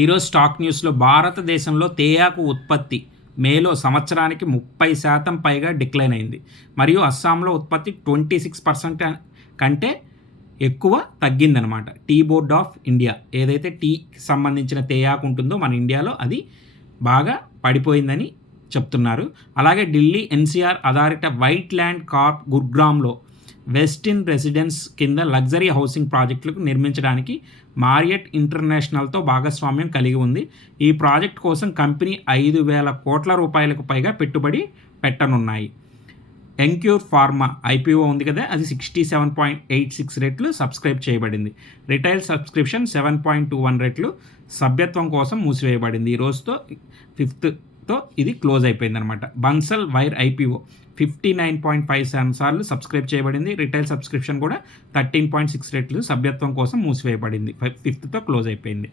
ఈరోజు స్టాక్ న్యూస్లో భారతదేశంలో తేయాకు ఉత్పత్తి మేలో సంవత్సరానికి 30% పైగా డిక్లైన్ అయింది. మరియు అస్సాంలో ఉత్పత్తి 26% కంటే ఎక్కువ తగ్గిందనమాట. టీ బోర్డ్ ఆఫ్ ఇండియా ఏదైతే టీకి సంబంధించిన తేయాకు ఉంటుందో మన ఇండియాలో అది బాగా పడిపోయిందని చెప్తున్నారు. అలాగే ఢిల్లీ ఎన్సీఆర్ ఆధారిత వైట్ ల్యాండ్ కార్ప్ గుర్గ్రామ్లో వెస్టిన్ రెసిడెన్స్ కింద లగ్జరీ హౌసింగ్ ప్రాజెక్టులకు నిర్మించడానికి మారియట్ ఇంటర్నేషనల్తో భాగస్వామ్యం కలిగి ఉంది. ఈ ప్రాజెక్ట్ కోసం కంపెనీ 5,000 కోట్ల రూపాయలకు పైగా పెట్టుబడి పెట్టనున్నాయి. ఎంక్యూర్ ఫార్మా ఐపీఓ ఉంది కదా, అది 67.86 రెట్లు సబ్స్క్రైబ్ చేయబడింది. రిటైల్ సబ్స్క్రిప్షన్ 7.21 రెట్లు సభ్యత్వం కోసం మూసివేయబడింది. ఈ రోజుతో 5th ఇది క్లోజ్ అయిపోయింది అనమాట. బన్సల్ వైర్ ఐపీఓ 59.57 సార్లు సబ్స్క్రైబ్ చేయబడింది. రిటైల్ సబ్స్క్రిప్షన్ కూడా 13.6 రెట్లు సభ్యత్వం కోసం మూసివేయబడింది. 5th క్లోజ్ అయిపోయింది.